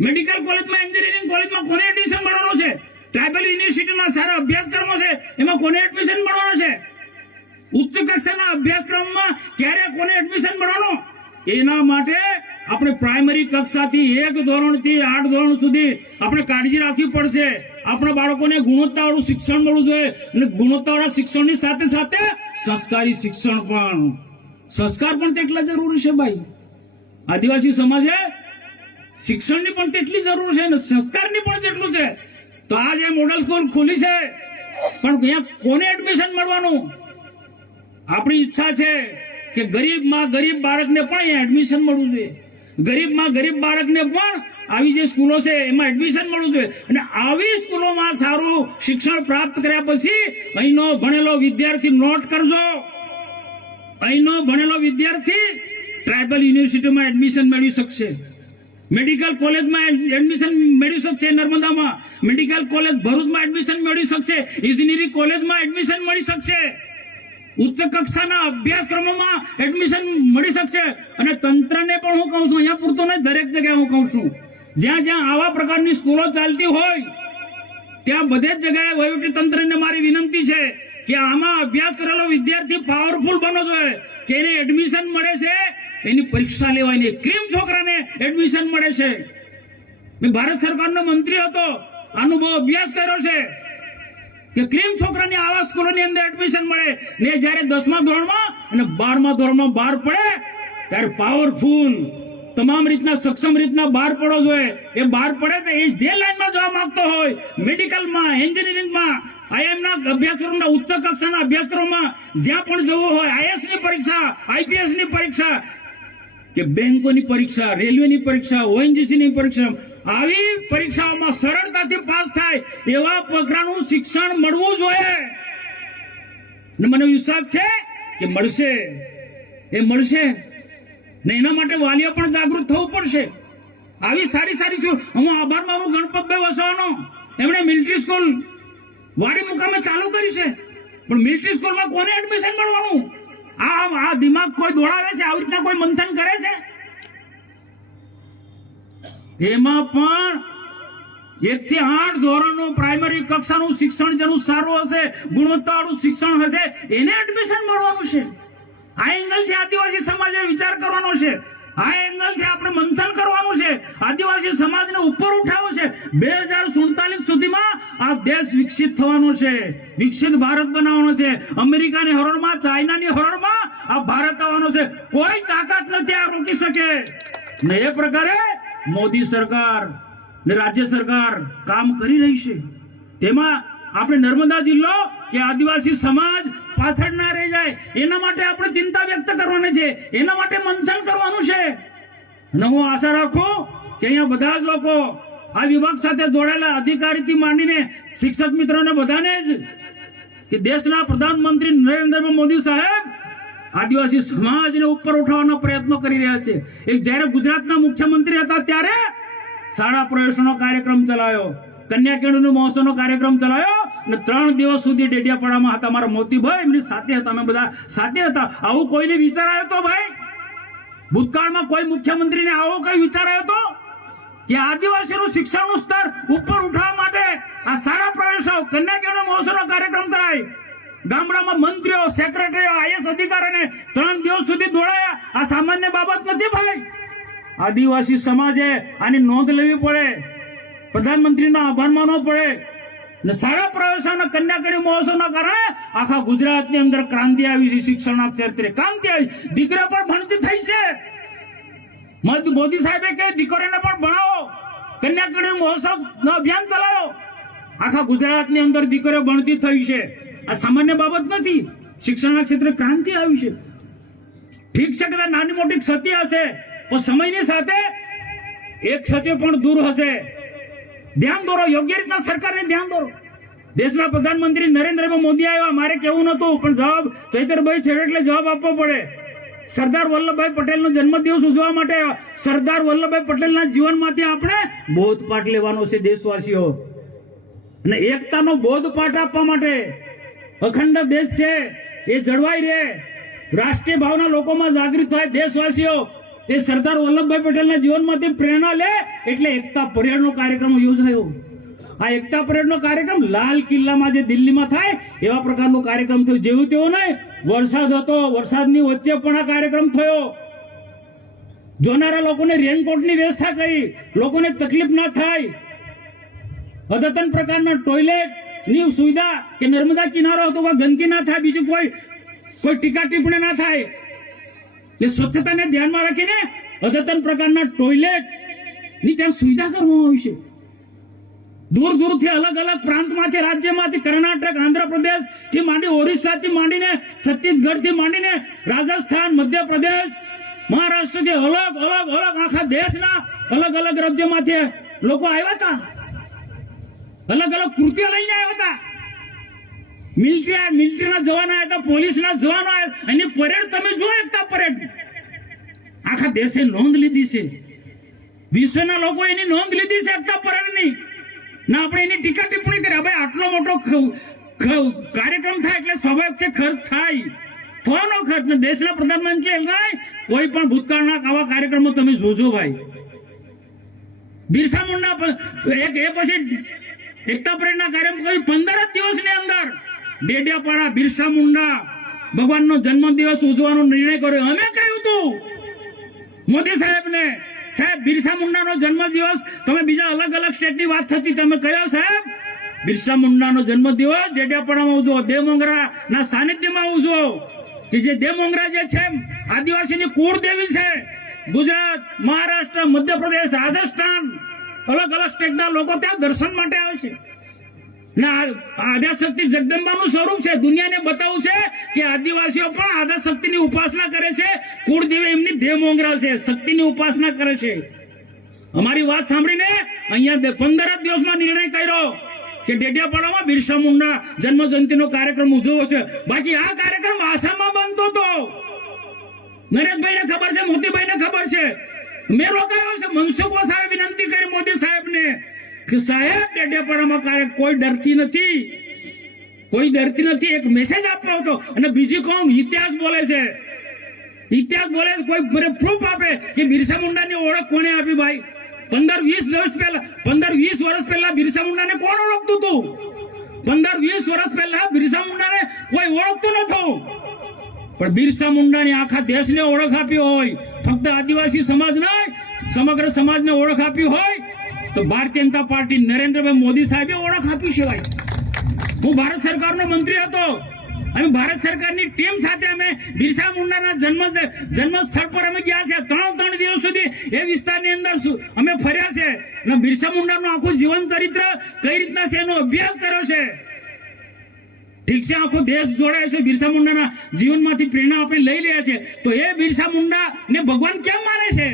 મેડિકલ કોલેજમાં, એન્જિનિયરિંગ કોલેજમાં કોને એડમિશન મળવાનું છે? ટ્રાઇબલ યુનિવર્સિટીના સારા અભ્યાસક્રમો છે એમાં કોને એડમિશન મળવાનું છે? ઉચ્ચ કક્ષાના અભ્યાસક્રમમાં ક્યારે કોને એડમિશન મળવાનું? એના માટે આપણે પ્રાઇમરી કક્ષાથી 1 ધોરણથી 8 ધોરણ સુધી આપણે કાળજી રાખવી પડશે. આપણા બાળકોને ગુણવત્તાવાળું શિક્ષણ મળવું જોઈએ. અને ગુણવત્તાવાળા શિક્ષણની સાથે સાથે સંસ્કારી શિક્ષણ પણ. સંસ્કાર પણ તેટલા જરૂરી છે ભાઈ. આદિવાસી સમાજે શિક્ષણની પણ તેટલી જરૂર છે ને સંસ્કારની પણ જેટલું છે. તો આ જે મોડલ સ્કૂલ ખુલી છે, પણ અહીંયા કોને એડમિશન મળવાનું? આપણી ઈચ્છા છે કે ગરીબમાં ગરીબ બાળકને પણ અહીંયા એડમિશન મળવું જોઈએ. ગરીબમાં ગરીબ બાળકને પણ આવી જે સ્કૂલો છે એમાં એડમિશન મળવું જોઈએ. અને આવી સ્કૂલોમાં સારું શિક્ષણ પ્રાપ્ત કર્યા પછી અહીંનો ભણેલો વિદ્યાર્થી નોટ કરજો, અહીંનો ભણેલો વિદ્યાર્થી ટ્રાઇબલ યુનિવર્સિટીમાં એડમિશન મેળવી શકશે, મેડિકલ કોલેજમાં એડમિશન મેળવી શકશે, નર્મદામાં મેડિકલ કોલેજ ભરૂચમાં એડમિશન મેળવી શકશે, ઇજનેરી કોલેજમાં એડમિશન મળી શકશે, ઉચ્ચ કક્ષાના અભ્યાસક્રમોમાં એડમિશન મળી શકશે. અને તંત્રને પણ હું કહું છું, અહીંયા પૂરતો નહીં, દરેક જગ્યાએ હું કહું છું, જ્યાં જ્યાં આવા પ્રકારની સ્કૂલો ચાલતી હોય ત્યાં બધે જ જગ્યાએ વહીવટી તંત્રને મારી વિનંતી છે કે આમાં અભ્યાસ કરેલો વિદ્યાર્થી પાવરફુલ બનવો જોઈએ કે એને એડમિશન મળે છે, એની પરીક્ષા લેવાય, ક્રીમ છોકરાને એડમિશન મળે છે. મેં ભારત સરકારનો મંત્રી હતો, અનુભવ અભ્યાસ કર્યો છે કે ક્રીમ છોકરાને આવા સ્કૂલોની અંદર એડમિશન મળે ને જ્યારે 10મા ધોરણમાં અને 12મા ધોરણમાં બહાર પડે ત્યારે પાવરફુલ તમામ રીતના સક્ષમ રીતના બહાર પડવો જોઈએ. એ બહાર પડે તો એ જે લાઈનમાં જવા માંગતો હોય, મેડિકલમાં, એન્જિનિયરિંગમાં, આઈએમના અભ્યાસક્રમના ઉચ્ચ કક્ષાના અભ્યાસક્રમમાં જ્યાં પણ જવું હોય, આઈએએસ ની પરીક્ષા, આઈપીએસ ની પરીક્ષા કે બેંકોની પરીક્ષા, રેલવેની પરીક્ષા, ઓએનજીસી ની પરીક્ષા, આવી પરીક્ષાઓમાં સરળતાથી પાસ થાય એવા પ્રકારનું શિક્ષણ મળવું જોઈએ. ને મને વિશ્વાસ છે કે મળશે, એ મળશે. ને એના માટે વાલીઓ પણ જાગૃત થવું પડશે. આવી સારી સારી હું આભાર માનું ગણપતભાઈ વસાવાનો, એમણે મિલિટરી સ્કૂલ વાડી મુકામે ચાલુ કરી છે, પણ મિલિટરી સ્કૂલમાં કોને એડમિશન મળવાનું? આ દિમાગ કોઈ દોડાવે છે? આવી રીતના કોઈ મંથન કરે છે? એમાં પણ 1 થી 8 ધોરણનું પ્રાઇમરી કક્ષાનું શિક્ષણ જેનું સારું હશે, ગુણવત્તાવાળું શિક્ષણ હશે, એને એડમિશન મળવાનું છે. આ એંગલથી આદિવાસી સમાજે વિચાર કરવાનો છે. આ એંગલથી આપણે મંથન કરવાનું છે. આદિવાસી સમાજને ઉપર ઉઠાવવો છે. 2047 સુધીમાં આ દેશ વિકસિત થવાનો છે, વિકસિત ભારત બનાવવાનો છે. અમેરિકાની હરોળમાં, ચાઇનાની હરોળમાં આ ભારત આવવાનો છે. કોઈ તાકાત નથી આ રોકી શકે. ને એ પ્રકારે મોદી સરકાર ને રાજ્ય સરકાર કામ કરી રહી છે. તેમાં આપણે નર્મદા જિલ્લો કે આદિવાસી સમાજ પાછળ ના રહી જાય એના માટે આપણે ચિંતા વ્યક્ત કરવાની છે, એના માટે મંથન કરવાનું છે. અને હું આશા રાખું કે અહીંયા બધા જ લોકો આ વિભાગ સાથે જોડાયેલા અધિકારીથી માંડીને શિક્ષક મિત્રોને બધાને જ કે દેશના પ્રધાનમંત્રી નરેન્દ્ર મોદી સાહેબ આદિવાસી સમાજને ઉપર ઉઠાવવાનો પ્રયત્નો કરી રહ્યા છે. એક જ્યારે ગુજરાતના મુખ્યમંત્રી હતા ત્યારે શાળા પ્રવેશનો કાર્યક્રમ ચલાવ્યો, કન્યા કેળવણી મહોત્સવનો કાર્યક્રમ ચલાવ્યો અને 3 દિવસ સુધી ડેડિયાપાડામાં હતા. મારા મોતીભાઈ એમની સાથે હતા, અમે બધા સાથે હતા. આવું કોઈને વિચાર આવ્યો તો ભાઈ? ભૂતકાળમાં કોઈ મુખ્યમંત્રીને આવો કઈ વિચાર આવ્યો તો કે આદિવાસીનું શિક્ષણનું સ્તર ઉપર ઉઠાવવા માટે આ શાળા પ્રવેશો, કન્યા કેળવણી મહોત્સવનો કાર્યક્રમ થાય? ગામડામાં મંત્રીઓ, સેક્રેટરીઓ, આઈએસ અધિકારીને 3 દિવસ સુધી દોડાયા. આ સામાન્ય બાબત નથી ભાઈ. આદિવાસી સમાજે આની નોંધ લેવી પડે, પ્રધાનમંત્રીનો આભાર માનવો પડે. ને શાળા પ્રવેશોના કન્યા કેળવણી મહોત્સવના કારણે આખા ગુજરાતની અંદર ક્રાંતિ આવી છે. શિક્ષણના ક્ષેત્રે ક્રાંતિ આવી. દીકરા પણ ભણતી થઈ છે. મોદી સાહેબે કે દીકરીને પણ ભણાવો, કન્યા કેળવણી મહોત્સવનો અભિયાન ચલાવો. આખા ગુજરાતની અંદર દીકરીઓ ભણતી થઈ છે. આ સામાન્ય બાબત નથી. શિક્ષણના ક્ષેત્રે ક્રાંતિ આવી છે. ઠીક છે કે નાની મોટી ક્ષતિ હશે, પણ સમયની સાથે એક ક્ષતિ પણ દૂર હશે. ધ્યાન દોરો, યોગ્ય રીતના સરકારને ધ્યાન દોરો. દેશના પ્રધાનમંત્રી નરેન્દ્ર મોદી આવ્યા, મારે કેવું નતું, પણ જવાબ ચૈતરભાઈ છે એટલે જવાબ આપવો પડે. સરદાર વલ્લભભાઈ પટેલનો જન્મદિવસ ઉજવવા માટે સરદાર વલ્લભભાઈ પટેલના જીવનમાંથી આપણે બોધપાઠ લેવાનો છે દેશવાસીઓ. અને એકતાનો બોધપાઠ આપવા માટે અખંડ દેશ છે એ જળવાઈ રહે, રાષ્ટ્રીય ભાવના લોકોમાં જાગૃત થાય. દેશવાસીઓ એ સરદાર વલ્લભભાઈ પટેલના જીવનમાંથી પ્રેરણા લે એટલે એકતા પરેડનો કાર્યક્રમ યોજાયો. આ એકતા પરેડનો કાર્યક્રમ લાલ કિલ્લામાં જે દિલ્હીમાં થાય એવા પ્રકારનો કાર્યક્રમ થયો. જેવું તેવું નહીં, વરસાદ હતો, વરસાદની વચ્ચે પણ આ કાર્યક્રમ થયો. જોનારા લોકોને રેનકોટની વ્યવસ્થા કરી, લોકોને તકલીફ ના થાય. અદ્યતન પ્રકારના ટોયલેટની સુવિધા કે નર્મદા કિનારો હતો, ગંદકી ના થાય, બીજું કોઈ ટીકા ટિપ્પણી ના થાય. એટલે સ્વચ્છતાને ધ્યાનમાં રાખીને અદ્યતન પ્રકારના ટોયલેટ ની ત્યાં સુવિધા કરવામાં આવી છે. દૂર દૂરથી અલગ અલગ પ્રાંતમાંથી, રાજ્યમાંથી, કર્ણાટક, આંધ્રપ્રદેશ થી માંડી, ઓરિસ્સાથી માંડીને, છત્તીસગઢ થી માંડીને, રાજસ્થાન, મધ્યપ્રદેશ, મહારાષ્ટ્રથી અલગ અલગ આખા દેશના અલગ અલગ રાજ્યોમાંથી લોકો આવ્યા હતા. અલગ અલગ કૃત્ય લઈને આવ્યા હતા. મિલિટરીના જવાનો આવ્યા હતા, પોલીસના જવાનો આવ્યા. એની પરેડ તમે જો, એકતા પરેડ આખા દેશે નોંધ લીધી છે. વિશ્વના લોકો એની નોંધ લીધી છે એકતા પરેડની. ના આપણે એની ટીકા ટિપ્પણી કરી. ભાઈ આટલો મોટો કાર્યક્રમ થાય એટલે સ્વાભાવિક છે ખર્ચ થાય. થવાનો ખર્ચ ને દેશના પ્રધાનમંત્રી કોઈ પણ ભૂતકાળના આવા કાર્યક્રમો તમે જોજો ભાઈ. બિરસા મુંડા એ પછી એકતા પરેડના કાર્યક્રમ 15 જ દિવસની અંદર ડેડિયાપાડા બિરસા મુંડા ભગવાનનો જન્મદિવસ ઉજવવાનો નિર્ણય કર્યો. અમે કહ્યું હતું મોદી સાહેબને, સાહેબ બિરસા મુંડાનો જન્મદિવસ, તમે બીજા અલગ અલગ સ્ટેટની વાત થતી, તમે કહ્યું સાહેબ બિરસા મુંડાનો જન્મદિવસ ડેડિયાપાડામાં ઉજવો, દેવમોંગરાના સાનિધ્યમાં ઉજવો. કે જે દેવમોંગરા જે છે આદિવાસીની કુળદેવી છે. ગુજરાત, મહારાષ્ટ્ર, મધ્યપ્રદેશ, રાજસ્થાન અલગ અલગ સ્ટેટના લોકો ત્યાં દર્શન માટે આવે છે. ના આદ્યાશક્તિ જગદંબાનું સ્વરૂપ છે. દુનિયાને બતાવવું છે કે આદિવાસીઓ પણ આદ્યાશક્તિની ઉપાસના કરે છે. કુળદેવી એમની દેહ મોંગરા છે, શક્તિની ઉપાસના કરે છે. અમારી વાત સાંભળીને અહીંયા 15 જ દિવસમાં નિર્ણય કર્યો કે ડેડિયાપાડામાં બિરસા મુંડા જન્મ જયંતિનો કાર્યક્રમ ઉજવવો છે. બાકી આ કાર્યક્રમ આસામમાં બનતો હતો. નરેશભાઈને ખબર છે, મોતીભાઈને ખબર છે. મેં રોકાયો છે. મનસુખ વસાવે વિનંતી કરી મોદી સાહેબને કે સાહેબ ડેડિયાપાડામાં કોઈ ડરતી નથી, કોઈ ડરતી નથી. એક મેસેજ આપવો હતો. અને બીજી કોમ ઇતિહાસ બોલે છે, ઇતિહાસ બોલે છે. કોઈ પ્રૂફ આપે કે બિરસા મુંડાની ઓળખ કોને આપી ભાઈ? 15-20 વર્ષ પહેલા બિરસા મુંડાને કોણ ઓળખતું હતું? 15-20 વર્ષ પહેલા બિરસા મુંડાને કોઈ ઓળખતું નતું. પણ બિરસા મુંડાની આખા દેશને ઓળખ આપી હોય, ફક્ત આદિવાસી સમાજ નહીં સમગ્ર સમાજને ઓળખ આપી હોય તો ભારતીય જનતા પાર્ટી નરેન્દ્રભાઈ મોદી સાહેબે ઓળખ આપી છે ભાઈ. હું ભારત સરકારનો મંત્રી હતો. અમે ભારત સરકારની ટીમ સાથે અમે બિરસા મુંડાના જન્મ સ્થળ પર અમે ગયા છે. 3 દિવસ સુધી એ વિસ્તારની અંદર અમે ફર્યા છે અને બિરસા મુંડાનું આખું જીવન ચરિત્ર કઈ રીતના છે એનો અભ્યાસ કર્યો છે. ઠીક છે, આખો દેશ જોડાય છે, બિરસા મુંડાના જીવનમાંથી પ્રેરણા આપણે લઈ રહ્યા છે. તો એ બિરસા મુંડાને ભગવાન કેમ માને છે?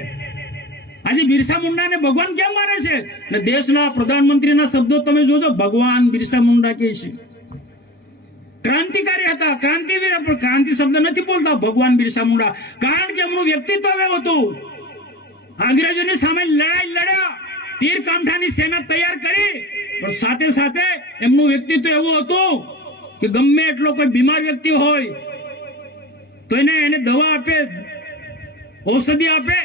આજે બિરસા મુંડાને ભગવાન કેમ માને છે? ને દેશના પ્રધાનમંત્રીના શબ્દો તમે જોજો, ભગવાન બિરસા મુંડા કહે છે. ક્રાંતિકારી હતા, ક્રાંતિવીર, પણ ક્રાંતિ શબ્દ નથી બોલતા ભગવાન બિરસા મુંડા. કારણ કે એમનું વ્યક્તિત્વ એવું હતું. અંગ્રેજોની સામે લડાઈ લડ્યા, તીર કામઠાની સેના તૈયાર કરી, પણ સાથે સાથે એમનું વ્યક્તિત્વ એવું હતું કે ગમે એટલો કોઈ બીમાર વ્યક્તિ હોય તો એને દવા આપે, ઔષધિ આપે,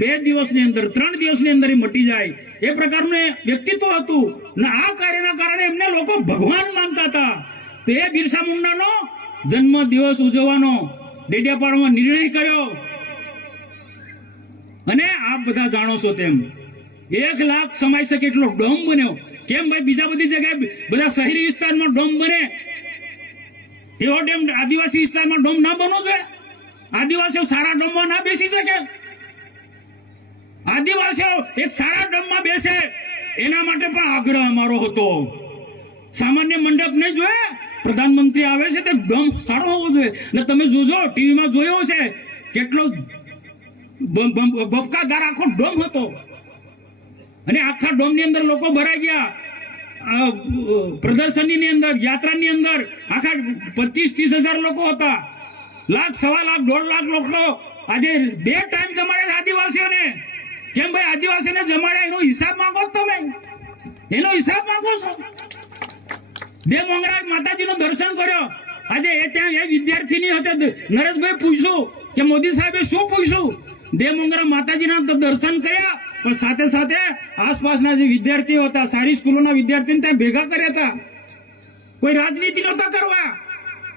2 દિવસની અંદર 3 દિવસની અંદર એ મટી જાય. એ પ્રકારનું વ્યક્તિત્વ હતું ને આ કાર્યના કારણે એમને લોકો ભગવાન માનતા હતા. તો એ બિરસા મુંડાનો જન્મ દિવસ ઉજવવાનો ડેડિયાપાડામાં નિર્ણય કર્યો. અને આપ બધા જાણો છો તેમ 1 લાખ સમાઈ શકે એટલો ડોમ બન્યો. કેમ ભાઈ? બીજા બધી જગ્યાએ બધા શહેરી વિસ્તારમાં ડોમ બને, એવો ડેમ આદિવાસી વિસ્તારમાં ડોમ ના બનવો જોઈએ? આદિવાસીઓ સારા ડોમમાં ના બેસી શકે? આદિવાસીઓ એક સારા ડોમમાં બેસે એના માટે પણ આગ્રહ અમારો હતો. સામાન્ય મંડપ નહીં જોઈએ, પ્રધાનમંત્રી આવે છે તે ડોમ સારો હોવો જોઈએ. ને તમે જોજો, ટીવીમાં જોયો છે કેટલો બફકાદાર આખો ડોમ હતો. અને આખા ડોમની અંદર લોકો ભરાઈ ગયા. પ્રદર્શનની અંદર, યાત્રાની અંદર આખા 25-30 હજાર લોકો હતા. 1 લાખ, 1.25 લાખ, 1.5 લાખ લોકો આજે 2 ટાઈમ જમાડે છે આદિવાસીઓને. કેમ ભાઈ? આદિવાસીને જમાડ્યા એનો હિસાબ માંગો તમે, એનો હિસાબ માંગો છો. દેવ મોંગરા માતાજીનું દર્શન કર્યો. આજે ત્યાં એ વિદ્યાર્થીની હતા, નરેશભાઈ પૂછ્યું કે મોદી સાહેબે શું પૂછ્યું? દેવ મોંગરા માતાજીના દર્શન કર્યા, પણ સાથે સાથે આસપાસના જે વિદ્યાર્થીઓ હતા, સારી સ્કૂલોના વિદ્યાર્થીઓને ત્યાં ભેગા કર્યા હતા. કોઈ રાજનીતિ નહોતા કરવા.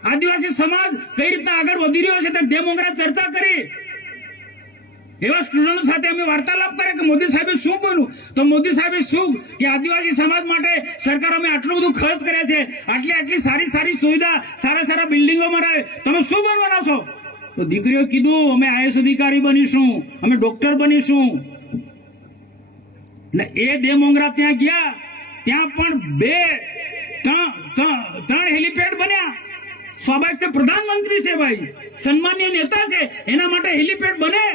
આદિવાસી સમાજ કઈ રીતના આગળ વધી રહ્યો છે ત્યાં દેવ મોંગરા ચર્ચા કરી. એવા સ્ટુડન્ટો સાથે અમે વાર્તાલાપ કર્યા કે મોદી સાહેબે શું બોલ્યું? તો મોદી સાહેબે શું કે આદિવાસી સમાજ માટે સરકાર અમે આટલું બધું ખર્ચ કર્યા છે, આટલી સારી સુવિધા, સારા બિલ્ડિંગો બનાવે, તમે શું બનવાના છો? તો દીકરીઓ કીધું અમે IAS અધિકારી બનીશું, અમે ડોક્ટર બનીશું. ને એ દેવ મોંગરા ત્યાં ગયા, ત્યાં પણ 3 હેલિપેડ બન્યા. સ્વાભાવિક છે, પ્રધાનમંત્રી છે ભાઈ, સન્માનીય નેતા છે, એના માટે હેલિપેડ બને.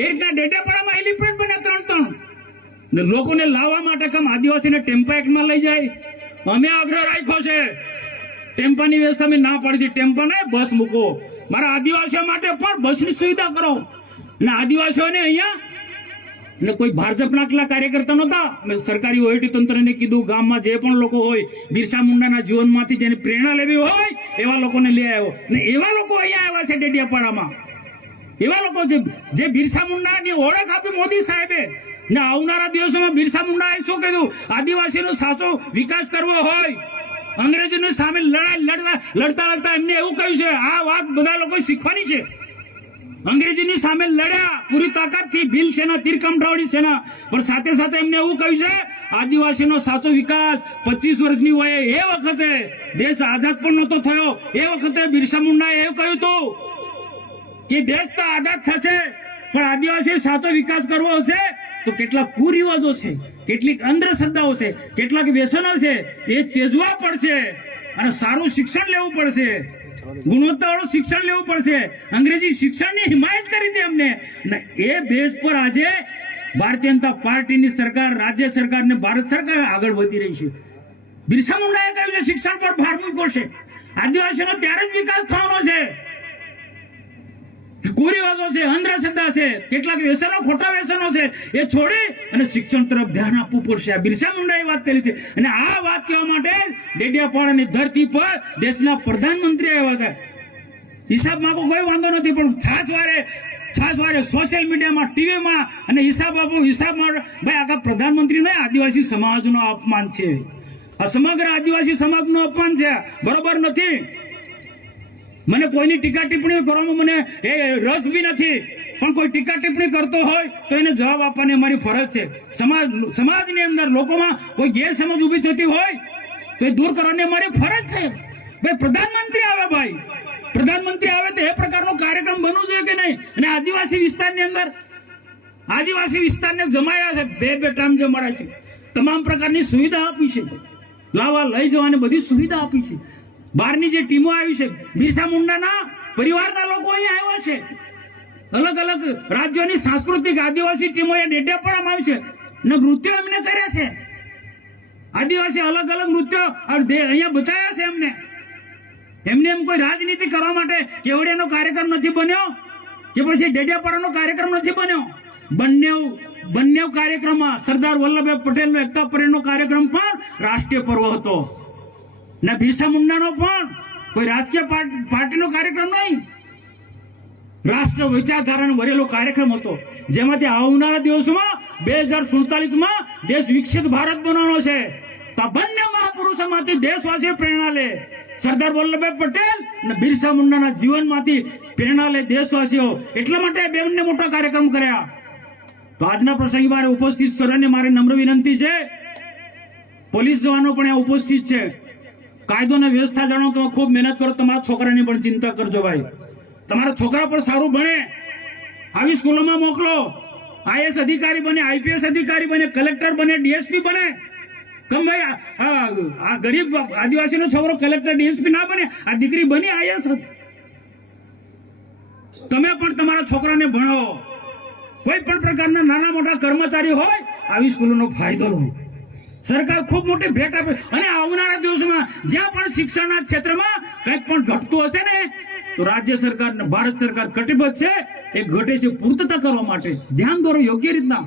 એ રીતના ડેડિયાપાડામાં હેલિપેડ બને 3. ને લોકોને લાવવા માટે કેમ આદિવાસીને ટેમ્પા એક્ટમાં લઈ જાય? અમે આગ્રહ રાખ્યો છે, ટેમ્પાની વ્યવસ્થા અમે ના પાડી હતી. ટેમ્પા નહીં, બસ મૂકો. મારા આદિવાસીઓ માટે પણ બસની સુવિધા કરો. અને આદિવાસીઓને અહીંયા એટલે કોઈ ભાજપના આટલા કાર્યકર્તા નહોતા. મેં સરકારી વહીવટી તંત્રને કીધું, ગામમાં જે પણ લોકો હોય બિરસા મુંડાના જીવનમાંથી જેને પ્રેરણા લેવી હોય એવા લોકોને લઈ આવ્યો. ને એવા લોકો અહીંયા આવ્યા છે ડેડિયાપાડામાં. એવા લોકો જે બિરસા મુંડાની ઓળખ આપી મોદી સાહેબે. ને આવનારા દિવસોમાં બિરસા મુંડાએ શું કીધું? આદિવાસીનો સાચો વિકાસ કરવો હોય, અંગ્રેજોની સામે લડતા એમને એવું કહ્યું છે. આ વાત બધા લોકો શીખવાની છે. અંગ્રેજોની સામે લડ્યા પૂરી તાકાતથી, ભીલ સેના, તીરકામઠાવાળી સેના, પણ સાથે સાથે એમને એવું કહ્યું છે આદિવાસીનો સાચો વિકાસ 25 વર્ષની વયે, એ વખતે દેશ આઝાદ પણ નહોતો થયો, એ વખતે બિરસા મુંડાએ એવું કહ્યું હતું કે દેશ તો આઝાદ થશે પણ આદિવાસી સાચો વિકાસ કરવો હશે તો કેટલાક કુરિવાજો છે, કેટલીક અંધશ્રદ્ધાઓ છે, કેટલાક વ્યસનો છે, એ ત્યજવા પડશે અને સારું શિક્ષણ લેવું પડશે, ગુણવત્તાવાળું શિક્ષણ લેવું પડશે. અંગ્રેજી શિક્ષણની હિમાયત કરી હતી અમને. અને એ બેઝ પર આજે ભારતીય જનતા પાર્ટીની સરકાર, રાજ્ય સરકાર ને ભારત સરકાર આગળ વધી રહી છે. બિરસા મુંડાએ કહ્યું છે શિક્ષણ પર ભાર મૂક્યો છે. આદિવાસીનો ત્યારે જ વિકાસ થવાનો છે. કુરિવાજો છે, અંધશ્રદ્ધા છે, કેટલાક વ્યસનો, ખોટા વ્યસનો છે, એ છોડી અને શિક્ષણ તરફ ધ્યાન આપવું પડશે. આ બિરસા મુંડાએ વાત કરી છે. અને આ વાત કહેવા માટે ડેડિયાપાડાની ધરતી પર દેશના પ્રધાનમંત્રી આવ્યા હતા. હિસાબ માંગો કોઈ વાંધો નથી, પણ છાસવારે સોશિયલ મીડિયામાં, ટીવીમાં અને હિસાબ આપો, હિસાબમાં ભાઈ આખા પ્રધાનમંત્રી નહીં, આદિવાસી સમાજનો અપમાન છે. આ સમગ્ર આદિવાસી સમાજનું અપમાન છે, બરોબર નથી. મને કોઈની ટીકા ટિપ્પણી કરવામાં મને એ રસ બી નથી, પણ કોઈ ટીકા ટિપ્પણી કરતો હોય તો એને જવાબ આપવાની અમારી ફરજ છે. સમાજની અંદર લોકોમાં કોઈ ગેરસમજ ઊભી થતી હોય તો એ દૂર કરવાની અમારી ફરજ છે. ભાઈ પ્રધાનમંત્રી આવે, ભાઈ પ્રધાનમંત્રી આવે તો એ પ્રકારનો કાર્યક્રમ બનવો જોઈએ કે નહીં? અને આદિવાસી વિસ્તારની અંદર આદિવાસી વિસ્તારને જમાયા છે, બે ટાઈમ જમાડ્યા છે, તમામ પ્રકારની સુવિધા આપી છે, લાવવા લઈ જવાની બધી સુવિધા આપી છે. બહારની જે ટીમો આવી છે, બિરસા મુંડાના પરિવારના લોકો અહીંયા આવ્યા છે. અલગ અલગ રાજ્યોની સાંસ્કૃતિક આદિવાસી ટીમો અહીંયા ડેડિયાપાડામાં આવી છે ને નૃત્યો એમને કર્યા છે. આદિવાસી અલગ અલગ નૃત્યો અહીંયા બચાવ્યા છે એમને એમ કોઈ રાજનીતિ કરવા માટે કેવડિયાનો કાર્યક્રમ નથી બન્યો કે પછી ડેડિયાપાડાનો કાર્યક્રમ નથી બન્યો. બંને કાર્યક્રમમાં સરદાર વલ્લભભાઈ પટેલનો એકતા પરેડનો કાર્યક્રમ પણ રાષ્ટ્રીય પર્વ હતો ને બિરસા મુંડાનો પણ કોઈ રાજકીય પાર્ટીનો કાર્યક્રમ નહીં, રાષ્ટ્ર વિચારધારાનો ભરેલો કાર્યક્રમ હતો. જેમાંથી આવનારા દિવસોમાં 2047માં દેશ વિકસિત ભારત બનવાનો છે. તો આ બંને મહાપુરુષોમાંથી દેશવાસીઓ પ્રેરણા લે. સરદાર વલ્લભભાઈ પટેલ અને બિરસા મુંડાના જીવનમાંથી પ્રેરણા લે દેશવાસીઓ. એટલા માટે બંને મોટા કાર્યક્રમ કર્યા. તો આજના પ્રસંગે મારે ઉપસ્થિત સર્વેને મારે નમ્ર વિનંતી છે, પોલીસ જવાનો પણ અહીંયા ઉપસ્થિત છે, કાયદો અને વ્યવસ્થા જાણો, તમે ખૂબ મહેનત કરો, તમારા છોકરાની પણ ચિંતા કરજો ભાઈ. તમારા છોકરા પણ સારું ભણે, આવી સ્કૂલોમાં મોકલો, આઈએસ અધિકારી બને, આઈપીએસ અધિકારી બને, કલેક્ટર બને, ડીએસપી બને. તમે ભાઈ આ ગરીબ આદિવાસીનો છોકરો કલેક્ટર ડીએસપી ના બને, આ દીકરી બની આઈએસ. તમે પણ તમારા છોકરાને ભણાવો. કોઈ પણ પ્રકારના નાના મોટા કર્મચારી હોય, આવી સ્કૂલોનો ફાયદો લો. સરકાર ખૂબ મોટી ભેટ આપે. અને આવનારા દિવસોમાં જ્યાં પણ શિક્ષણના ક્ષેત્રમાં કંઈક પણ ઘટતું હશે ને, તો રાજ્ય સરકાર ને ભારત સરકાર કટિબદ્ધ છે એ ઘટે છે પૂર્તતા કરવા માટે. ધ્યાન દોરો યોગ્ય રીતના,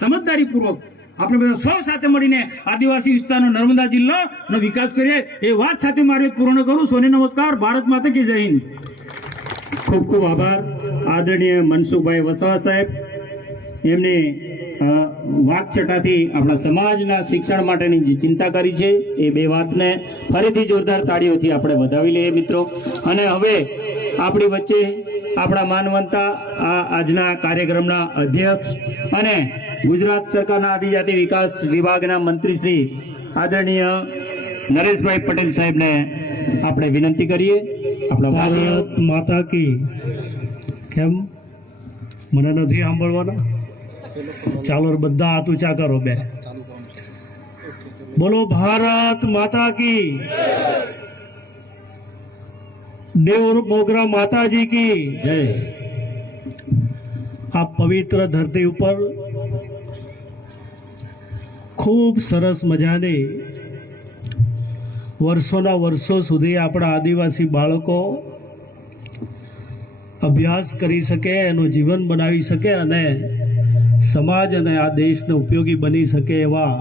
સમજદારીપૂર્વક આપણે બધા સૌ સાથે મળીને આદિવાસી વિસ્તારનો નર્મદા જિલ્લાનો વિકાસ કરીએ, એ વાત સાથે મારી પૂર્ણ કરું. સોની નમસ્કાર. ભારત માતા કી જય હિન્દ. ખૂબ ખૂબ આભાર આદરણીય મનસુખભાઈ વસાવા સાહેબ. એમની વાકછટાથી આપણા સમાજના શિક્ષણ માટેની જે ચિંતા કરી છે એ બે વાતને ફરીથી જોરદાર તાળીઓથી આપણે વધાવી લઈએ મિત્રો. અને હવે આપણી વચ્ચે આપણા માનવંતા આજના કાર્યક્રમના અધ્યક્ષ અને ગુજરાત સરકારના આદિજાતિ વિકાસ વિભાગના મંત્રી શ્રી આદરણીય નરેશભાઈ પટેલ સાહેબને આપણે વિનંતી કરીએ. આપણા ભારત માતા કી. કેમ મને નથી સાંભળવાના? ચાલો બધા હાથ ઊંચા કરો. બે બોલો ભારત માતા કી. દેવ મોગરા માતાજી કી જય. આ પવિત્ર ધરતી ઉપર ખૂબ સરસ મજાની વર્ષોના વર્ષો સુધી આપણા આદિવાસી બાળકો અભ્યાસ કરી શકે, એનું જીવન બનાવી શકે અને સમાજ અને આ દેશને ઉપયોગી બની શકે એવા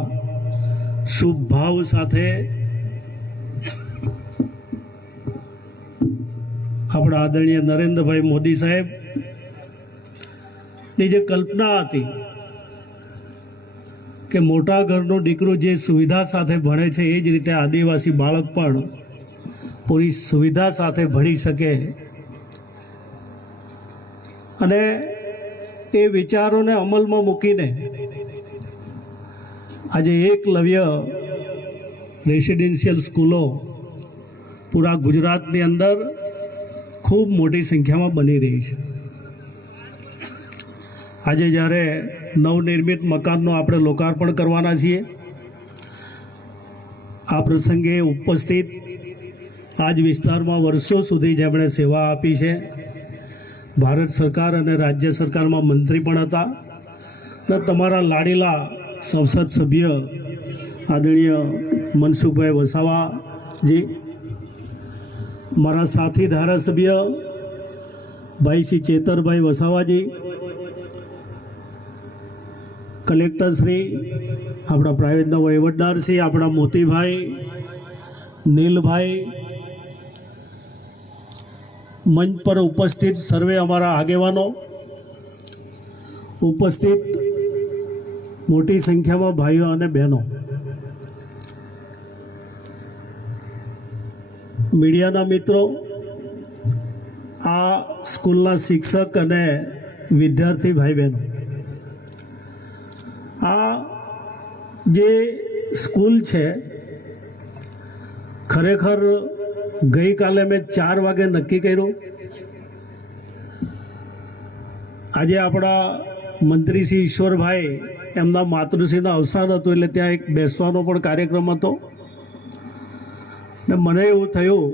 શુભ ભાવ સાથે આપણા આદરણીય નરેન્દ્રભાઈ મોદી સાહેબની જે કલ્પના હતી કે મોટા ઘરનું દીકરું જે સુવિધા સાથે ભણે છે એ જ રીતે આદિવાસી બાળક પણ પૂરી સુવિધા સાથે ભણી શકે, અને એ વિચારોને અમલમાં મૂકીને આજે એકલવ્ય રેસિડેન્શિયલ સ્કૂલો પૂરા ગુજરાતની અંદર ખૂબ મોટી સંખ્યામાં બની રહી છે. આજે જ્યારે નવનિર્મિત મકાનનું આપણે લોકાર્પણ કરવાના છીએ. આ પ્રસંગે ઉપસ્થિત આ જ વિસ્તારમાં વર્ષો સુધી જેમણે સેવા આપી છે, ભારત સરકાર અને રાજ્ય સરકારમાં મંત્રી પણ હતા, અને તમારા લાડીલા સંસદ સભ્ય આદરણીય મનસુખભાઈ વસાવાજી, મારા સાથી ધારાસભ્ય ભાઈ શ્રી ચેતરભાઈ વસાવાજી, કલેક્ટર શ્રી, આપણા પ્રાઇવેટના વહીવટદાર શ્રી, આપણા મોતીભાઈ, નીલભાઈ, મંચ પર ઉપસ્થિત સર્વે અમારા આગેવાનો, ઉપસ્થિત મોટી સંખ્યામાં ભાઈઓ અને બહેનો, મીડિયાના મિત્રો, આ સ્કૂલના શિક્ષક અને વિદ્યાર્થી ભાઈ બહેનો, આ જે સ્કૂલ છે ખરેખર ગઈકાલે મેં 4 વાગે નક્કી કર્યું. આજે આપણા મંત્રી શ્રી ઈશ્વરભાઈ એમના માતૃશ્રીનું અવસાન હતું એટલે ત્યાં એક બેસવાનો પણ કાર્યક્રમ હતો, ને મને એવું થયું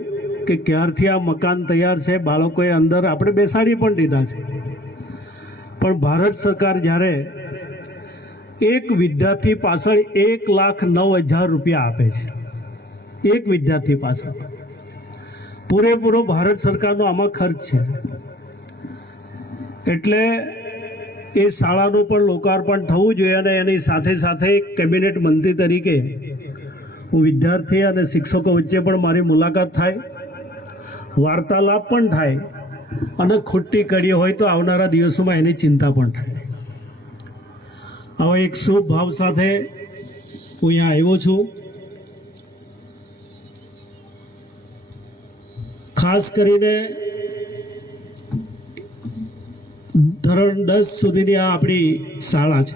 કે ક્યારથી આ મકાન તૈયાર છે, બાળકોએ અંદર આપણે બેસાડી પણ દીધા છે, પણ ભારત સરકાર જ્યારે એક વિદ્યાર્થી પાછળ 1,09,000 રૂપિયા આપે છે, એક વિદ્યાર્થી પાછળ પૂરેપૂરો ભારત સરકારનો આમાં ખર્ચ છે, એટલે એ શાળાનું પણ લોકાર્પણ થવું જોઈએ. અને એની સાથે સાથે કેબિનેટ મંત્રી તરીકે હું વિદ્યાર્થી અને શિક્ષકો વચ્ચે પણ મારી મુલાકાત થાય, વાર્તાલાપ પણ થાય, અને ખૂટતી કડી હોય તો આવનારા દિવસોમાં એની ચિંતા પણ થાય. આવા એક શુભ ભાવ સાથે હું અહીંયા આવ્યો છું. ખાસ કરીને ધોરણ 10 સુધીની આ આપણી શાળા છે.